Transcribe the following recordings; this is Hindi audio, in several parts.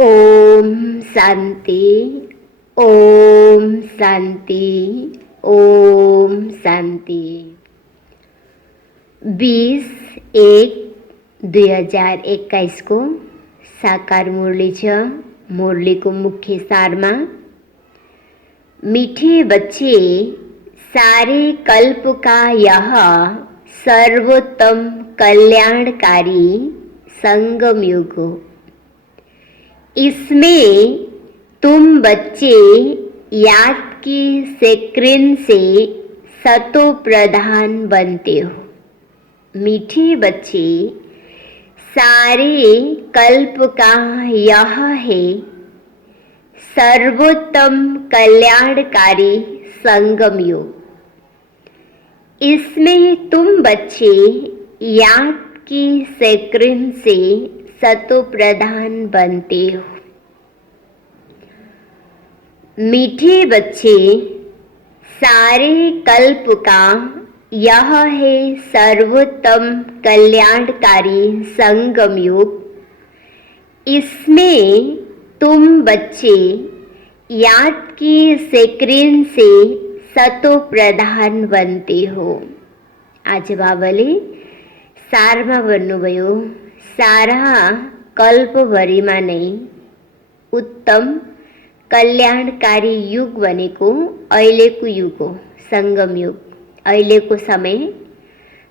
ओम शांति, ओम शांति, ओम शांति। 20/1/2021 को साकार मुरली छ। मुरली को मुख्य सार में, मीठे बच्चे, सारे कल्प का यह सर्वोत्तम कल्याणकारी संगम युग हो। इसमें तुम बच्चे याद की स्क्रीन से सतो प्रधान बनते हो। मीठे बच्चे, सारे कल्प का यह है सर्वोत्तम कल्याणकारी संगम युग। इसमें तुम बच्चे याद की स्क्रीन से सतो प्रधान बनते हो। मीठे बच्चे, सारे कल्प का यह है सर्वोत्तम कल्याणकारी संगम युग। इसमें तुम बच्चे याद की स्क्रीन से सतो प्रधान बनते हो। आज बाबाले सारमा भन्नुभयो, सारा कल्पभरिमा नै उत्तम कल्याणकारी युग भनेको अहिलेको युग हो, संगम युग। अहिलेको समय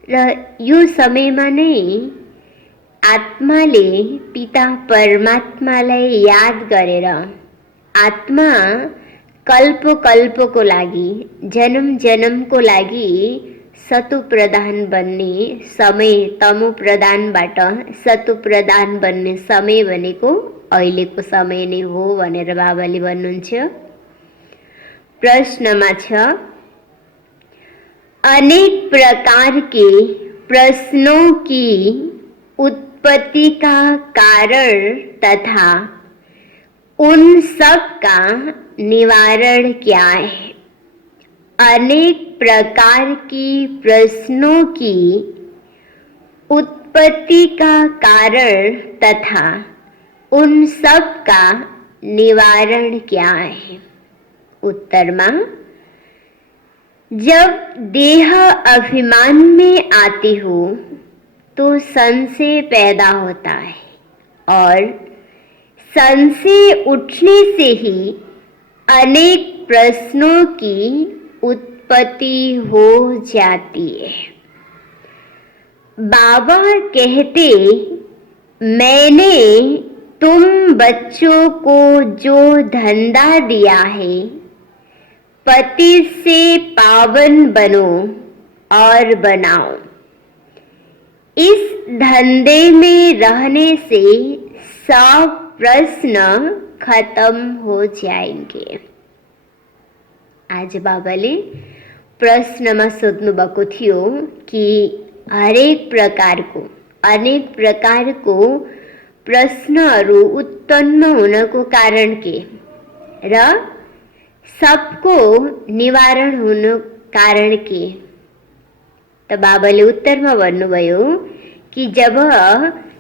र यो समयमा नै आत्माले पिता परमात्मालाई याद गरेर आत्मा कल्प कल्पको लागि, जन्म जन्मको लागि सतो प्रधान बन्ने समय, तमो प्रधानबाट सतो प्रधान बन्ने समय भनेको अहिलेको समय नै हो भनेर बाबाले भन्नुहुन्छ। प्रश्नमा छ, अनेक प्रकार के प्रश्नों की उत्पत्ति का कारण तथा उन सब का निवारण क्या है? अनेक प्रकार की प्रश्नों की उत्पत्ति का कारण तथा उन सब का निवारण क्या है? उत्तर में, जब देह अभिमान में आती हो तो संशय पैदा होता है और संशय उठने से ही अनेक प्रश्नों की उत्पत्ति हो जाती है। बाबा कहते, मैंने तुम बच्चों को जो धंधा दिया है, पति से पावन बनो और बनाओ। इस धंधे में रहने से सब प्रश्न खत्म हो जाएंगे। आज बाबाले प्रश्नमा सोध्नु भएको थियो कि हरेक प्रकारको, अनेक प्रकारको प्रश्नहरू उत्पन्न हुनको कारण के र सबको निवारण हुनु कारण के? त बाबाले उत्तरमा भन्नुभयो कि जब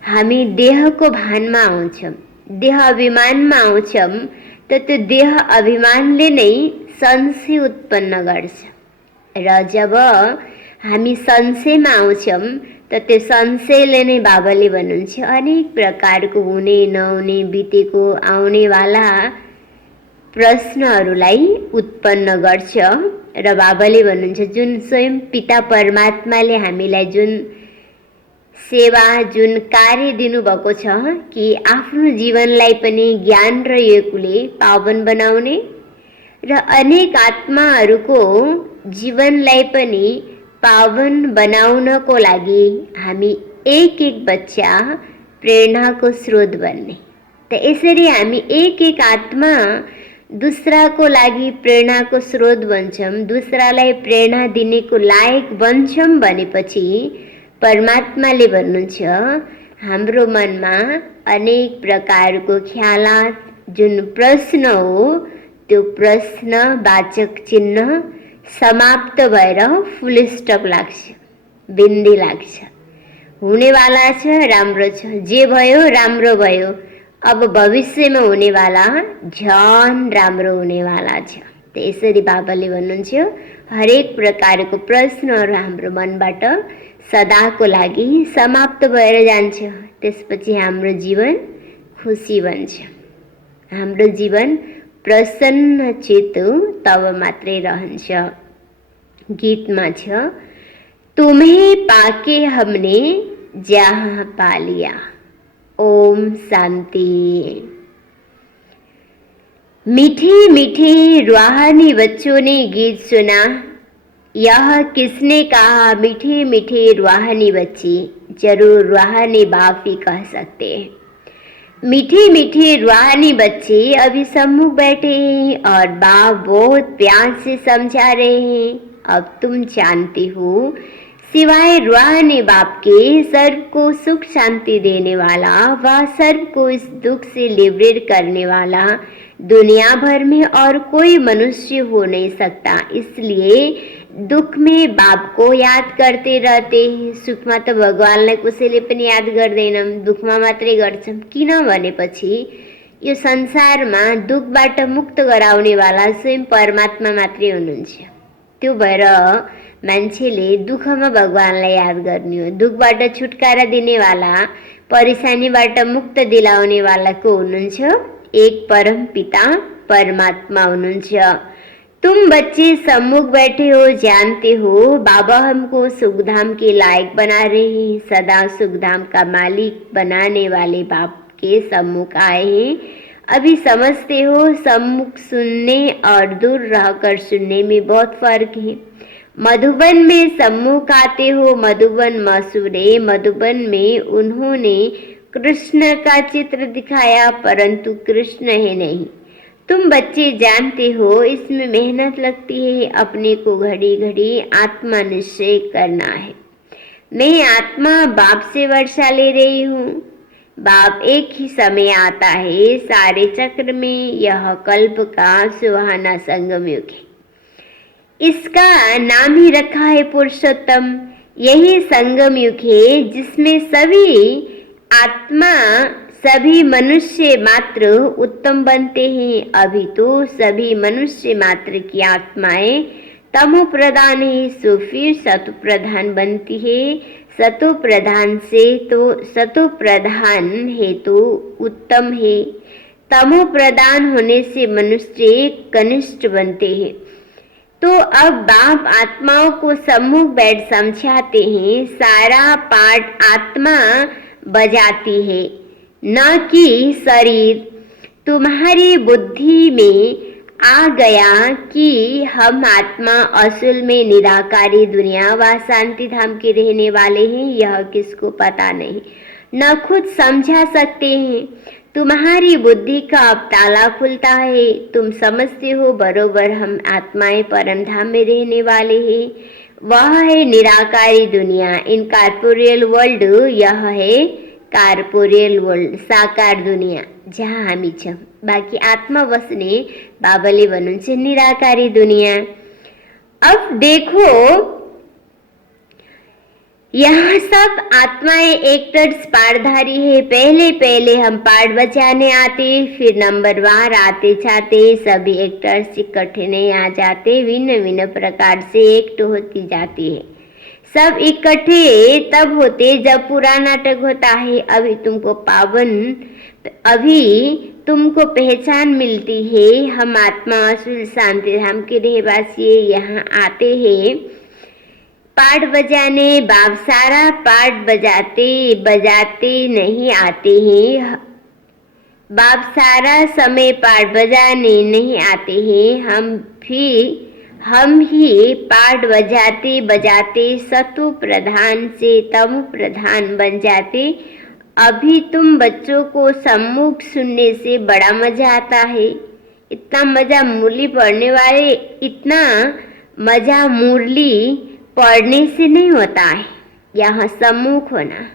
हामी देहको भानमा आउँछौं, देह अभिमानमा आउँछौं, त त्यो देह अभिमानले नै संशय उत्पन्न गर्छ र जब हामी संशयमा आउँछौं त त्यो संशयले नै बाबाले भन्नुहुन्छ अनेक प्रकारको हुने नहुने बितेको आउनेवाला प्रश्नहरूलाई उत्पन्न गर्छ र बाबाले भन्नुहुन्छ जुन स्वयं पिता परमात्माले हामीलाई जुन सेवा, जुन कार्य दिनुभएको छ कि आफ्नो जीवनलाई पनि ज्ञान र योगले पावन बनाउने र अनेक आत्माहरूको जीवनलाई पनि पावन बनाउनको लागि हामी एक एक बच्चा प्रेरणाको स्रोत बन्ने। त यसरी हामी एक एक आत्मा दूसराको लागि प्रेरणाको स्रोत बन्छौं, दूसरालाई प्रेरणा दिनेको लायक बन्छौं भनेपछि परमात्माले भन्नुहुन्छ हाम्रो मनमा अनेक प्रकारको ख्यालात जुन प्रश्न हो त्यो प्रश्न वाचक चिन्ह समाप्त भएर फुल स्टप लाग्छ, बिन्दी लाग्छ। हुनेवाला छ, राम्रो छ, जे भयो राम्रो भयो, अब भविष्य में होने वाला झन राम्रो होने वाला छ। त्यसरी बाबाले भन्नुहुन्छ हरेक प्रकारको प्रश्नहरू हाम्रो मनबाट सदाको लागि समाप्त भएर जान्छ। त्यसपछि हाम्रो जीवन खुसी बन्छ, हाम्रो जीवन प्रसन्न चित्त तब मात्रै रहन्छ। गीतमा छ तुम्हें पाके हमने जहाँ पा लिया। ओम शांति। मीठे मीठे रूहानी बच्चों ने गीत सुना। यह किसने कहा? मीठे मीठे रूहानी बच्चे, जरूर रूहानी बाप ही कह सकते हैं। मीठे मीठे रूहानी बच्चे अभी सम्मुख बैठे हैं और बाप बहुत प्यार से समझा रहे हैं। अब तुम जानते हो सिवाय रूहानी बाप के सर्व को सुख शांति देने वाला व सर्व को इस दुख से लिबरेट करने वाला दुनिया भर में और कोई मनुष्य हो नहीं सकता। इसलिए दुख में बाप को याद करते रहते हैं। सुखमा तो भगवानलाई कसैले पनि याद गर्दैनौँ, दुखमा मात्रै गर्छौँ। किन भनेपछि यो संसारमा दुखबाट मुक्त गराउनेवाला स्वयं परमात्मा मात्रै हुनुहुन्छ। त्यो भएर मान्छेले दुःखमा भगवानलाई याद गर्ने हो। दुखबाट छुटकारा दिनेवाला, परेशानीबाट मुक्त दिलाउनेवाला को हुनुहुन्छ? एक परम पिता परमात्मा हुनुहुन्छ। तुम बच्चे सम्मुख बैठे हो, जानते हो बाबा हमको सुखधाम के लायक बना रहे हैं। सदा सुखधाम का मालिक बनाने वाले बाप के सम्मुख आए हैं। अभी समझते हो सम्मुख सुनने और दूर रहकर सुनने में बहुत फर्क है। मधुबन में सम्मुख आते हो, मधुबन मशहूर है। मधुबन में उन्होंने कृष्ण का चित्र दिखाया, परंतु कृष्ण है नहीं। तुम बच्चे जानते हो इसमें मेहनत लगती है। अपने को घड़ी घड़ी आत्मा निश्चय करना है। मैं आत्मा बाप से वर्षा ले रही हूँ। बाप एक ही समय आता है सारे चक्र में। यह कल्प का सुहाना संगम युग है। इसका नाम ही रखा है पुरुषोत्तम। यही संगम युग है जिसमें सभी आत्मा, सभी मनुष्य मात्र उत्तम बनते हैं। अभी तो सभी मनुष्य मात्र की आत्माएं तमो प्रधान है, सो फिर सतो प्रधान बनती है। सतो प्रधान से तो सतो प्रधान है तो उत्तम है। तमो प्रधान होने से मनुष्य कनिष्ठ बनते हैं। तो अब बाप आत्माओं को सम्मुख बैठ समझाते हैं। सारा पाठ आत्मा बजाती है, न कि शरीर। तुम्हारी बुद्धि में आ गया कि हम आत्मा असल में निराकारी दुनिया व शांति धाम के रहने वाले हैं। यह किसको पता नहीं, न खुद समझा सकते हैं। तुम्हारी बुद्धि का अब ताला खुलता है। तुम समझते हो बरोबर हम आत्माएं परम धाम में रहने वाले हैं। वह है निराकारी दुनिया, इन कार्पोरियल वर्ल्ड। यह है कार्पोरियल वर्ल्ड, साकार दुनिया जहाँ हामी छौँ। बाकी आत्मा बस्ने बाबाले भन्नुहुन्छ निराकारी दुनिया। अब देखो यहाँ सब आत्माएं एक्टर्स पारधारी है। पहले पहले हम पार्ट बजाने आते, फिर नंबरवार आते जाते सभी एक्टर्स इकट्ठे नहीं आ जाते, भिन्न भिन्न प्रकार से एक्ट होती जाती है। सब इकट्ठे तब होते जब पूरा नाटक होता है। अभी तुमको पहचान मिलती है। हम आत्मा असुल शांति धाम के रहवासी यहाँ आते हैं पार्ट बजाने। बाप सारा पार्ट बजाते नहीं आते हैं। बाप सारा समय पार्ट बजाने नहीं आते हैं। हम ही पार्ट बजाते बजाते सतो प्रधान से तमो प्रधान बन जाते। अभी तुम बच्चों को सम्मुख सुनने से बड़ा मजा आता है। इतना मजा मुरली पढ़ने वाले, इतना मजा मुरली पढ़ने से नहीं होता है, यहाँ सम्मुख होना।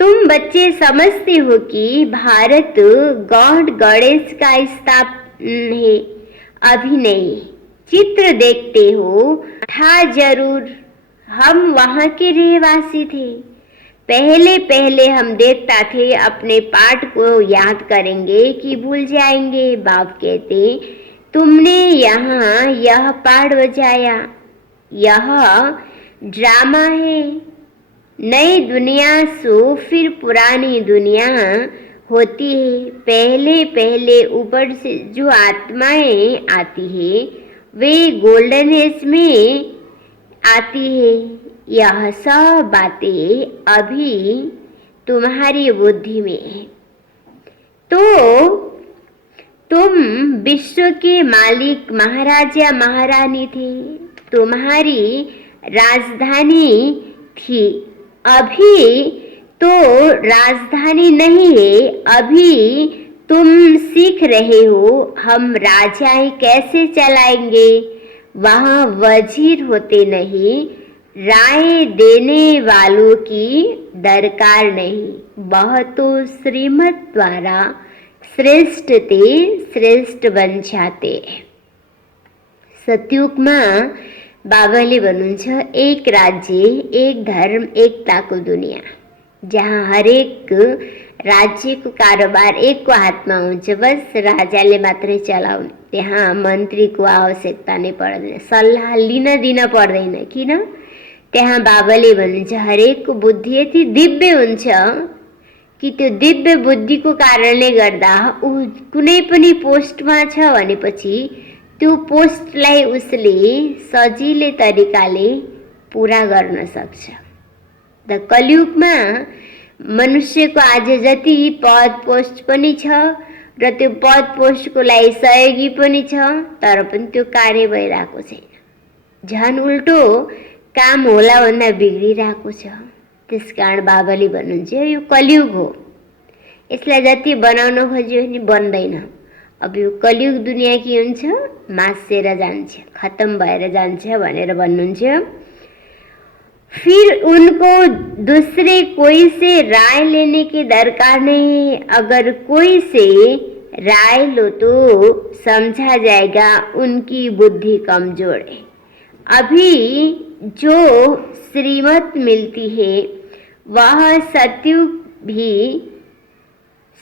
तुम बच्चे समझते हो कि भारत गॉड गणेश का स्थापना है, अभी नहीं। चित्र देखते हो था जरूर, हम वहाँ के रहवासी थे। पहले पहले हम देखता थे, अपने पाठ को याद करेंगे कि भूल जाएंगे। बाप कहते, तुमने यहाँ यह पाठ बजाया, यह ड्रामा है। नई दुनिया सो फिर पुरानी दुनिया होती है। पहले पहले ऊपर से जो आत्माएं आती है वे गोल्डन एज में आती है। यह सब बातें अभी तुम्हारी बुद्धि में है। तो तुम विश्व के मालिक महाराजा महारानी थे, तुम्हारी राजधानी थी। अभी तो राजधानी नहीं है, अभी तुम सीख रहे हो हम राजाएं कैसे चलाएंगे। वहाँ वजीर होते नहीं, राय देने वालों की दरकार नहीं। वह तो श्रीमत द्वारा श्रेष्ठ ते श्रेष्ठ बन जाते। सतयुगमा बाबाले भन्नुहुन्छ, एक राज्य, एक धर्म, एकताको दुनियाँ, जहाँ हरेक राज्यको कारोबार एकको हातमा हुन्छ। बस राजाले मात्रै चलाउने, त्यहाँ मन्त्रीको आवश्यकता नै पर्दैन, सल्लाह लिन दिन पर्दैन। किन? त्यहाँ बाबाले भन्नुहुन्छ हरेकको बुद्धि यति दिव्य हुन्छ कि त्यो दिव्य बुद्धिको कारणले गर्दा ऊ कुनै पनि पोस्टमा छ भनेपछि त्यो पोस्टलाई उसले सजिलै तरिकाले पुरा गर्न सक्छ। द कलियुगमा मनुष्यको आज जति पद पोस्ट पनि छ र त्यो पद पोस्टको लागि सहयोगी पनि छ, तर पनि त्यो कार्य भइरहेको छैन। झन् उल्टो काम होला भन्दा बिग्रिरहेको छ। त्यसकारण बाबाले भन्नुहुन्छ यो कलियुग हो, यसलाई जति बनाउन खोज्यो भने बन्दैन। अब यो कलियुग दुनिया के हुन्छ, मासिएर जान्छ, खत्म भएर जान्छ भनेर भन्नुहुन्छ। फिर उनको दूसरे कोई से राय लेने की दरकार नहीं। अगर कोई से राय लो तो समझा जाएगा उनकी बुद्धि कमजोर है। अभी जो श्रीमत मिलती है वह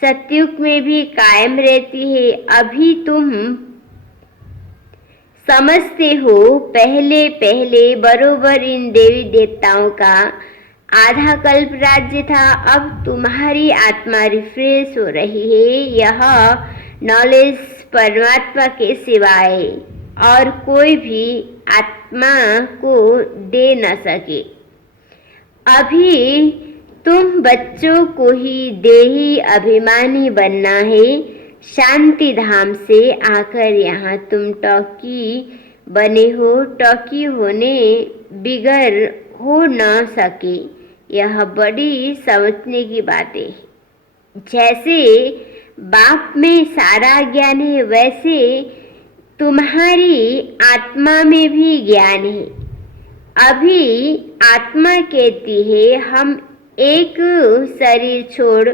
सतयुग में भी कायम रहती है। अभी तुम समझते हो पहले पहले बरोबर इन देवी देवताओं का आधा कल्प राज्य था। अब तुम्हारी आत्मा रिफ्रेश हो रही है। यह नॉलेज परमात्मा के सिवाय और कोई भी आत्मा को दे न सके। अभी तुम बच्चों को ही देही अभिमानी बनना है। शांति धाम से आकर यहाँ तुम टॉकी बने हो। टॉकी होने बिगर हो न सके, यह बड़ी समझने की बात है। जैसे बाप में सारा ज्ञान है वैसे तुम्हारी आत्मा में भी ज्ञान है। अभी आत्मा कहती है हम एक शरीर छोड़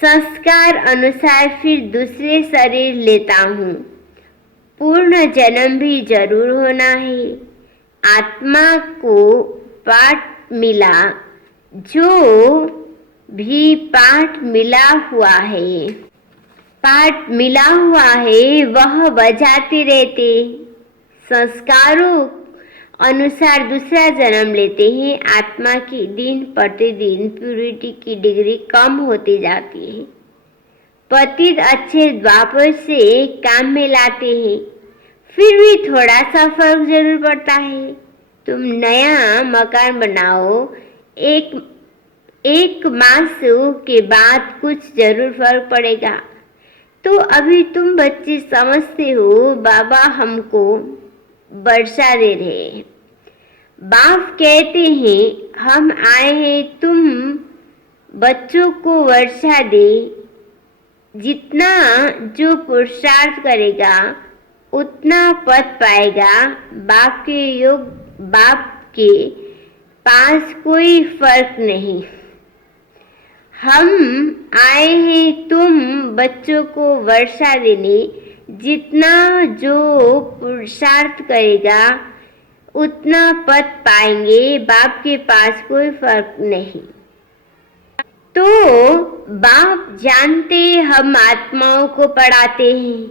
संस्कार अनुसार फिर दूसरे शरीर लेता हूँ। पूर्ण जन्म भी जरूर होना है। आत्मा को पाठ मिला, जो भी पाठ मिला हुआ है वह बजाते रहते। संस्कारों अनुसार दूसरा जन्म लेते हैं। आत्मा की दिन प्रतिदिन प्यूरिटी की डिग्री कम होती जाती है। पतित अच्छे द्वापर से काम में लाते हैं, फिर भी थोड़ा सा फर्क जरूर पड़ता है। तुम नया मकान बनाओ, एक मास के बाद कुछ जरूर फर्क पड़ेगा। तो अभी तुम बच्चे समझते हो बाबा हमको वर्षा दे रहे हैं। बाप कहते हैं हम आए हैं तुम बच्चों को वर्षा दे। जितना जो पुरुषार्थ करेगा उतना पद पाएगा। बाप के पास कोई फर्क नहीं। हम आए हैं तुम बच्चों को वर्षा देने। जितना जो पुरुषार्थ करेगा उतना पद पाएंगे। बाप के पास कोई फर्क नहीं। तो बाप जानते हम आत्माओं को पढ़ाते हैं,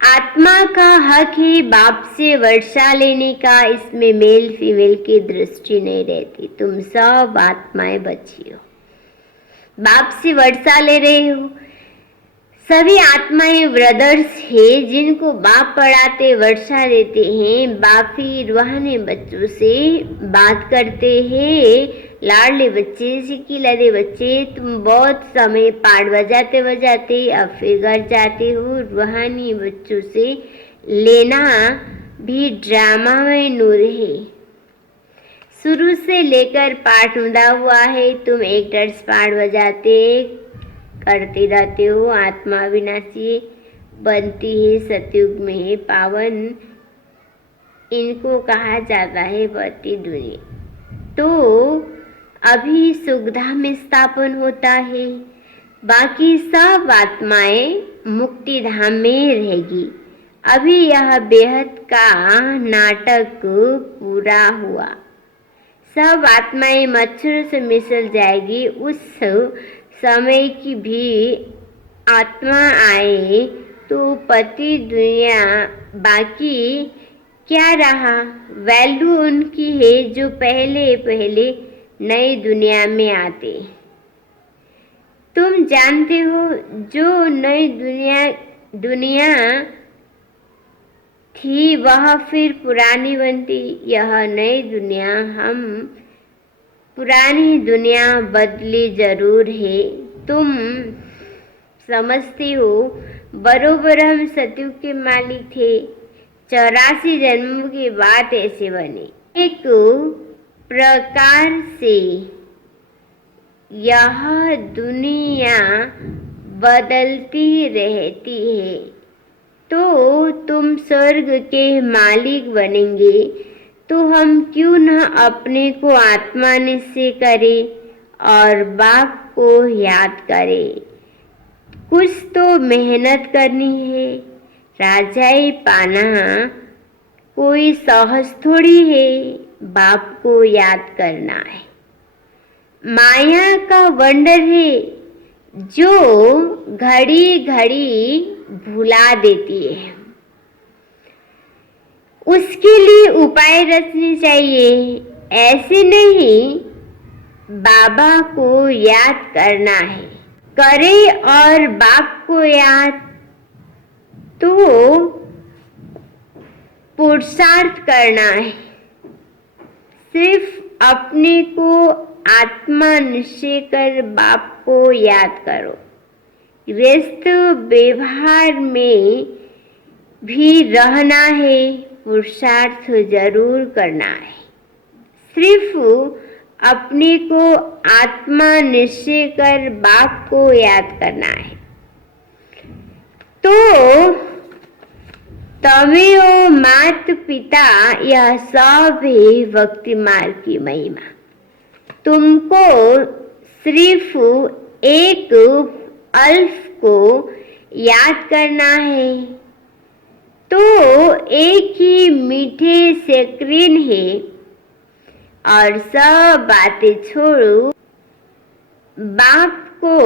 आत्मा का हक है बाप से वर्षा लेने का, इसमें मेल फीमेल की दृष्टि नहीं रहती। तुम सब आत्माएं बची हो, बाप से वर्षा ले रहे हो। सभी आत्माएं ब्रदर्स हैं जिनको बाप पढ़ाते वर्षा देते हैं। बाप ही रूहानी बच्चों से बात करते हैं। लाडले बच्चे सिकिलरे बच्चे, तुम बहुत समय पाठ बजाते बजाते अब फिर घर जाते हो। रूहानी बच्चों से लेना भी ड्रामा में नूर है। शुरू से लेकर पाठ उड़ा हुआ है, तुम एक टर्स पाठ बजाते करते रहते हो। आत्मा विनाशी बनती है, सतयुग में है पावन, इनको कहा जाता है बढ़ती दुनिया। तो अभी सुखधाम में स्थापन होता है, बाकी सब आत्माएं मुक्ति धाम में रहेगी। अभी यह बेहद का नाटक पूरा हुआ, सब आत्माएं मच्छरों से मिसल जाएगी। उस समय की भी आत्मा आए तो पति दुनिया बाकी क्या रहा। वैल्यू उनकी है जो पहले पहले नई दुनिया में आते। तुम जानते हो जो नई दुनिया थी वह फिर पुरानी बनती। यह नई दुनिया, हम पुरानी दुनिया बदली जरूर है। तुम समझते हो बरोबर हम सतयुग के मालिक थे, 84 जन्मों के बाद ऐसे बने। एक प्रकार से यह दुनिया बदलती रहती है। तो तुम स्वर्ग के मालिक बनेंगे, तो हम क्यों न अपने को आत्मा निश्चय करें और बाप को याद करें। कुछ तो मेहनत करनी है, राजाई पाना कोई सहज थोड़ी है। बाप को याद करना है, माया का वंडर है जो घड़ी घड़ी भुला देती है। उसके लिए उपाय रचने चाहिए, ऐसे नहीं बाबा को याद करना है। करे और बाप को याद तो पुरुषार्थ करना है। सिर्फ अपने को आत्मा निश्चय कर बाप को याद करो। व्यस्त व्यवहार में भी रहना है, पुरुषार्थ जरूर करना है। सिर्फ अपने को आत्मा निश्चय कर बाप को याद करना है। तो तभी हो मात पिता, यह सब है भक्ति मार्ग की महिमा। तुमको सिर्फ एक अल्फ को याद करना है। तो एक ही मीठे स्क्रीन है और सब बातें छोड़ो, बाप को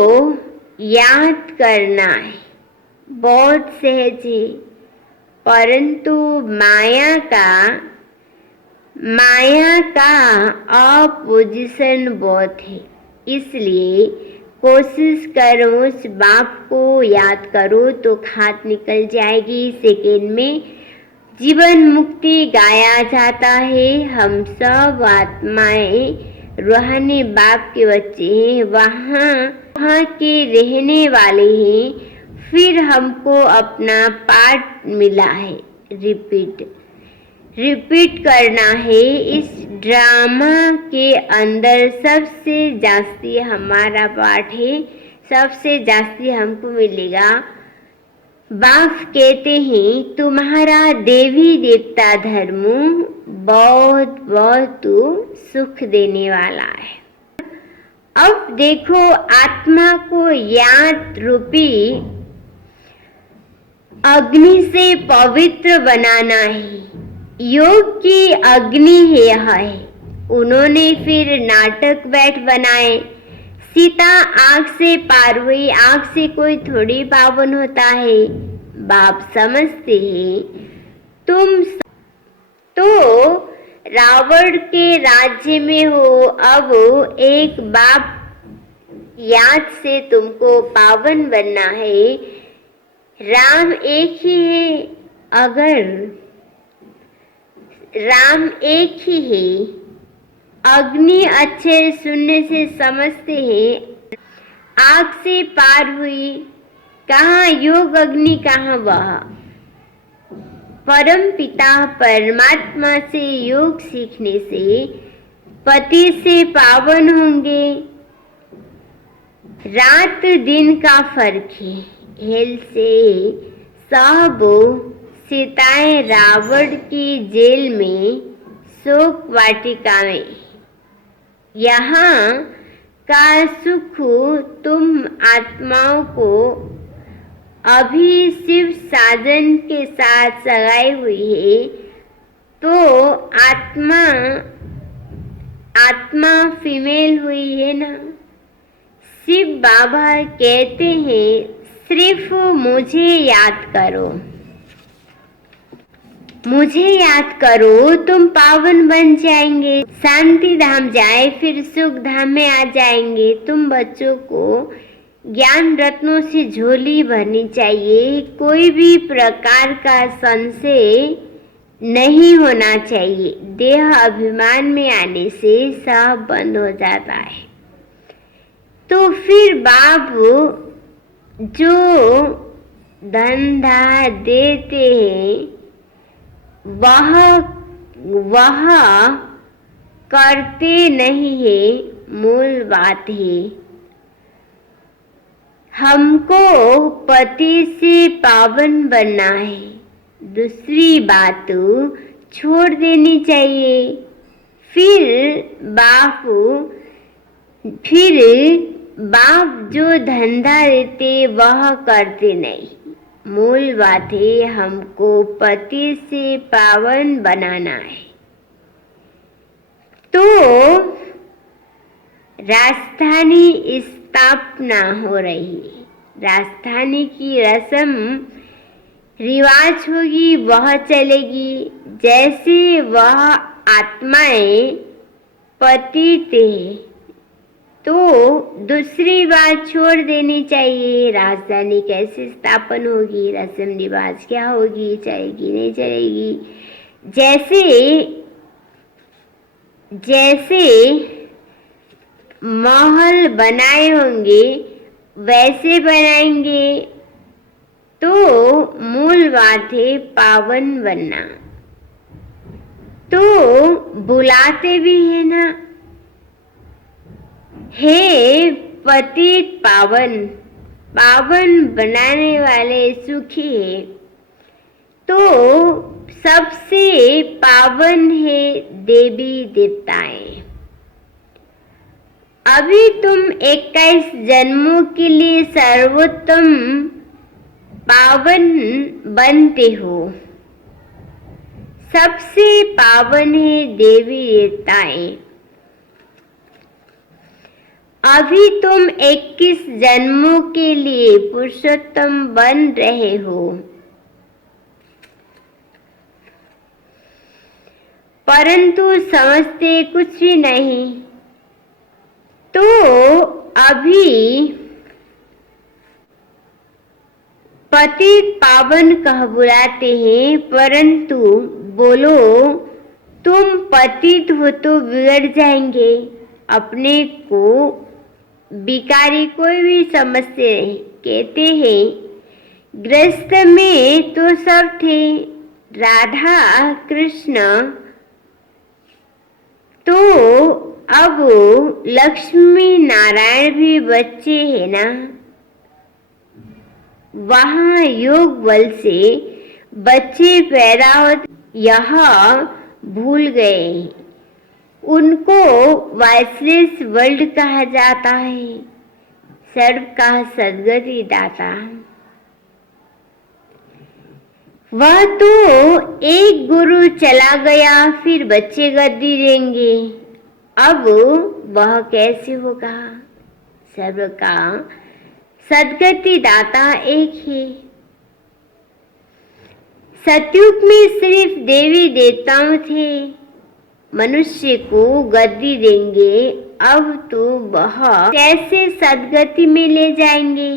याद करना है। बहुत सहज है, परंतु माया का अपोजिशन बहुत है। इसलिए कोशिश करो उस बाप को याद करो तो खात निकल जाएगी। सेकेंड में जीवन मुक्ति गाया जाता है। हम सब आत्माएं रूहानी बाप के बच्चे हैं, वहाँ के रहने वाले हैं। फिर हमको अपना पार्ट मिला है, रिपीट करना है। इस ड्रामा के अंदर सबसे जास्ती हमारा पार्ट है, सबसे जास्ती हमको मिलेगा। बाप कहते हैं तुम्हारा देवी देवता धर्म बहुत बहुत सुख देने वाला है। अब देखो आत्मा को याद रूपी अग्नि से पवित्र बनाना है। योग की अग्नि है यह है। उन्होंने फिर नाटक बैठ बनाए, सीता आग से पार हुई, आग से कोई थोड़ी पावन होता है। बाप समझते हैं तुम तो रावण के राज्य में हो। अब एक बाप याद से तुमको पावन बनना है। राम एक ही है, अगर राम एक ही है। अग्नि अच्छे सुनने से समझते हैं। आग से पार हुई, कहाँ योग अग्नि कहाँ वह। परम पिता परमात्मा से योग सीखने से पति से पावन होंगे। रात दिन का फर्क है। हेल से साहबो सीताएं रावण की जेल में, शोक वाटिका में। यहाँ का सुख तुम आत्माओं को अभी शिव साधन के साथ सगाई हुई है, तो आत्मा फीमेल हुई है ना। शिव बाबा कहते हैं सिर्फ मुझे याद करो, मुझे याद करो, तुम पावन बन जाएंगे। शांति धाम जाए फिर सुख धाम में आ जाएंगे। तुम बच्चों को ज्ञान रत्नों से झोली भरनी चाहिए। कोई भी प्रकार का संशय नहीं होना चाहिए। देह अभिमान में आने से सब बंद हो जाता है। तो फिर बाबू जो धंधा देते हैं वह करते नहीं है। मूल बात है हमको पति से पावन बनना है। दूसरी बात छोड़ देनी चाहिए। फिर बाप जो धंधा देते वह करते नहीं। मूल बात है हमको पति से पावन बनाना है। तो राजधानी स्थापना हो रही है। राजधानी की रस्म रिवाज होगी, वह चलेगी। जैसे वह आत्माएं पतित है, तो दूसरी बात छोड़ देनी चाहिए। राजधानी कैसे स्थापन होगी, रस्म रिवाज क्या होगी, चलेगी नहीं चलेगी। जैसे महल बनाए होंगे वैसे बनाएंगे। तो मूल बात है पावन बनना। तो बुलाते भी है ना, हे पतित पावन, पावन बनाने वाले सुखी है। तो सबसे पावन है देवी देवताएं। अभी तुम 21 जन्मों के लिए सर्वोत्तम पावन बनते हो। सबसे पावन है देवी देवताएं। अभी तुम 21 जन्मों के लिए पुरुषोत्तम बन रहे हो। परंतु समझते कुछ भी नहीं। तो अभी पतित पावन कह बुलाते हैं, परंतु बोलो तुम पतित हो तो बिगड़ जाएंगे। अपने को भिखारी कोई भी समझते नहीं। कहते हैं गृहस्थ में तो सब थे, राधा कृष्ण। तो अब लक्ष्मी नारायण भी बच्चे हैं ना। वहाँ योग बल से बच्चे पैदा होते, यह भूल गए। उनको वाइसलेस वर्ल्ड कहा जाता है, सर्व का सदगति दाता। वह तो एक गुरु चला गया, फिर बच्चे गद्दी देंगे। अब वह कैसे होगा? सर्व का सद्गति दाता एक है। सतयुग में सिर्फ देवी देवताओं थे, मनुष्य को गद्दी देंगे, अब तो वह कैसे सद्गति में ले जाएंगे।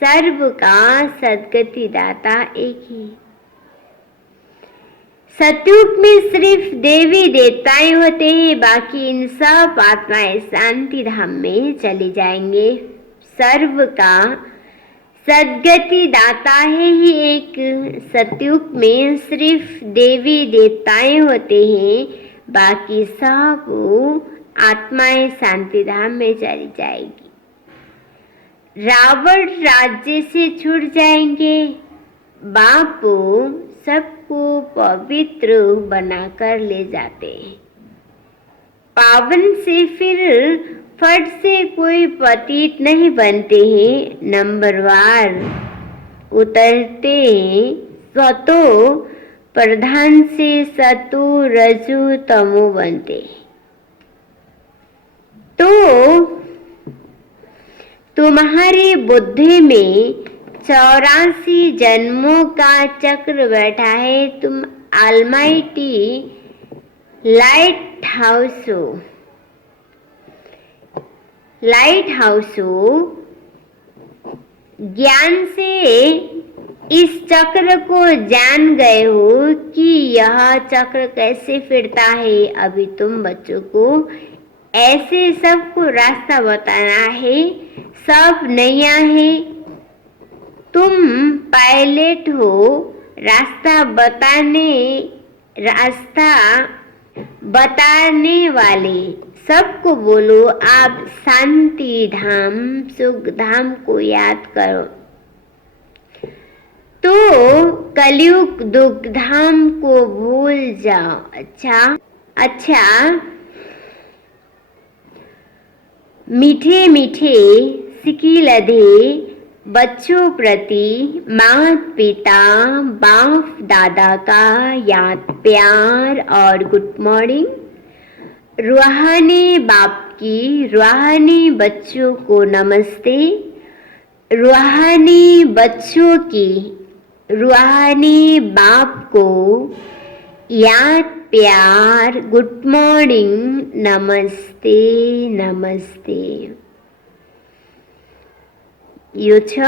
सर्व का सद्गति दाता एक ही। सतयुग में सिर्फ देवी देवताएं होते हैं, बाकी इन सब आत्माएं शांति धाम में चले जाएंगे। सर्व का सद्गति दाता है ही एक। सतयुग में सिर्फ देवी देवताएं होते हैं, बाकी सब आत्माएं शांति धाम में चली जाएगी। रावण राज्य से छूट जाएंगे, बापू सबको पवित्र बनाकर ले जाते हैं। पावन से फिर फट से कोई पतित नहीं बनते हैं, नंबरवार उतरते हैं। सतो प्रधान से सतो रजु तमो बनते। तो तुम्हारी बुद्धि में 84 जन्मों का चक्र बैठा है। तुम ऑलमाइटी लाइट हाउस हो। लाइट हाउस हो। ज्ञान से इस चक्र को जान गए हो कि यह चक्र कैसे फिरता है। अभी तुम बच्चों को ऐसे सबको रास्ता बताना है। सब नया है। तुम पायलट हो। रास्ता बताने वाले सबको बोलो आप शांति धाम सुख धाम को याद करो। तो कलयुग दुख धाम को भूल जाओ। अच्छा मीठे मीठे सिकी लधे बच्चों प्रति माता पिता बाप दादा का याद प्यार और गुड मॉर्निंग। रूहानी बाप की रूहानी बच्चों को नमस्ते। रूहानी बच्चों की रूहानी बाप को याद प्यार गुड मॉर्निंग नमस्ते नमस्ते। यो छ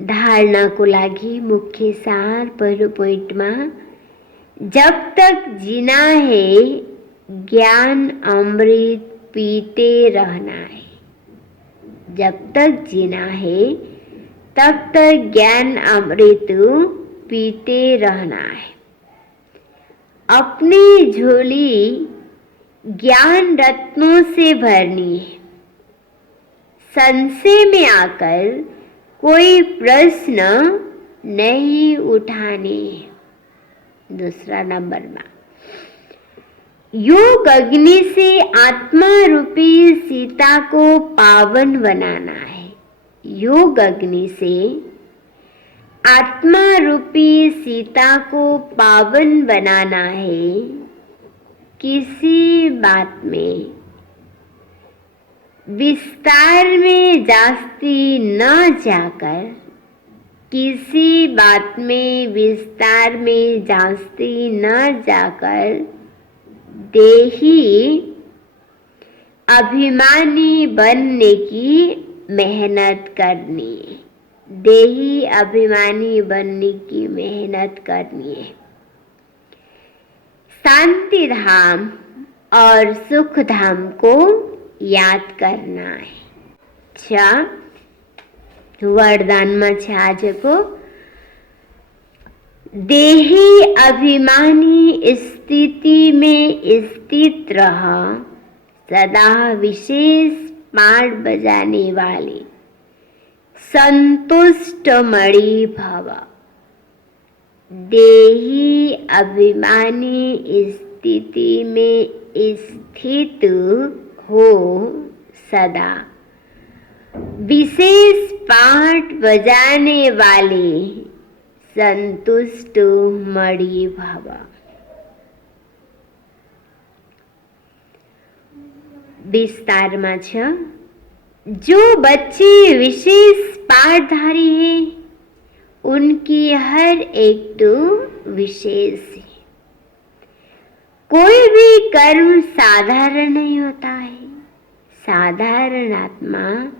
धारणाको लागि मुख्य सार पहिलो पोइन्टमा जब तक जीना है ज्ञान अमृत पीते रहना है। जब तक जीना है तब तक ज्ञान अमृत पीते रहना है। अपनी झोली ज्ञान रत्नों से भरनी है। संशय में आकर कोई प्रश्न नहीं उठाने। दूसरा नंबर में योग अग्नि से आत्मा रूपी सीता को पावन बनाना है। योग अग्नि से आत्मा रूपी सीता को पावन बनाना है। किसी बात में विस्तार में जास्ती न जाकर किसी बात में विस्तार में जास्ती न जाकर देही अभिमानी बनने की मेहनत करनी। देही अभिमानी बनने की मेहनत करनी है। शांति धाम और सुख धाम को याद करना है। अच्छा वरदान में छे आज को देही अभिमानी स्थिति में स्थित रह सदा विशेष पाठ बजाने वाले संतुष्ट मणि भव। देही अभिमानी स्थिति में स्थित हो सदा विशेष पाठ बजाने वाले संतुष्ट मणि भव। विस्तार में छ जो बच्चे विशेष पाठधारी हैं उनकी हर एक तो विशेष है। कोई भी कर्म साधारण नहीं होता है। साधारण आत्मा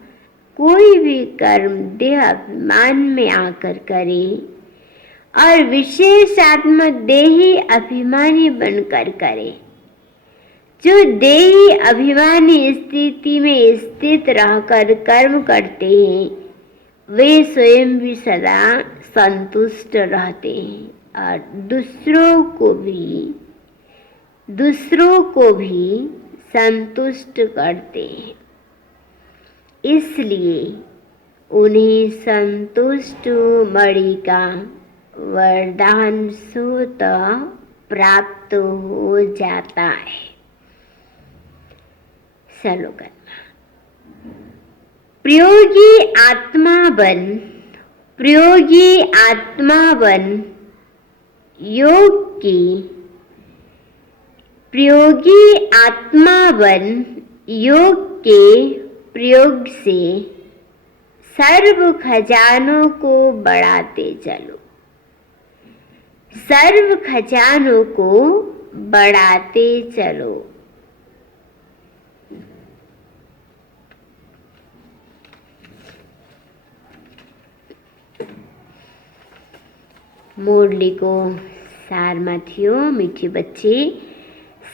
कोई भी कर्म देह अभिमान में आकर करे और विशेष आत्मा देही अभिमानी बनकर करे। जो देही अभिमानी स्थिति में स्थित रहकर कर्म करते हैं वे स्वयं भी सदा संतुष्ट रहते हैं और दूसरों को भी संतुष्ट करते हैं। इसलिए उन्हें संतुष्ट मणि का वरदान स्वतः प्राप्त हो जाता है। सलोगन प्रयोगी आत्मा बन योग की प्रयोगी आत्मा बन योग के प्रयोग से सर्व खजानों को बढ़ाते चलो। सर्व खजानों को बढ़ाते चलो। मुरली को सारमा थियो। मीठे बच्चे,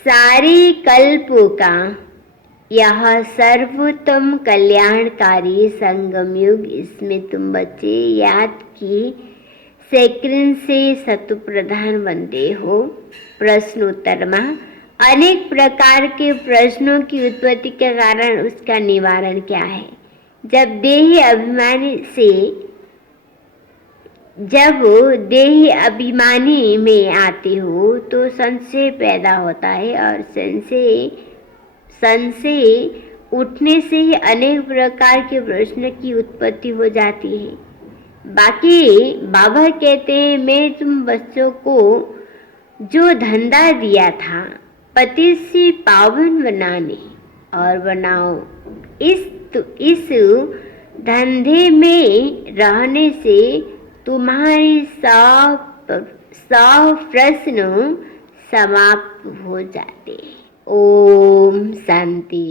सारे कल्पों का यह सर्वोत्तम कल्याणकारी संगम युग, इसमें तुम बच्चे याद की सेकंड से सतु प्रधान बनते हो। प्रश्नोत्तर में अनेक प्रकार के प्रश्नों की उत्पत्ति के कारण उसका निवारण क्या है? जब देही अभिमानी में आते हो तो संशय पैदा होता है और संशय उठने से ही अनेक प्रकार के प्रश्न की उत्पत्ति हो जाती है। बाकी बाबा कहते हैं, मैं तुम बच्चों को जो धंधा दिया था पति से पावन बनाने और बनाओ। इस धंधे में रहने से तुम्हारी 100 प्रश्न समाप्त हो जाते हैं। ओम शांति।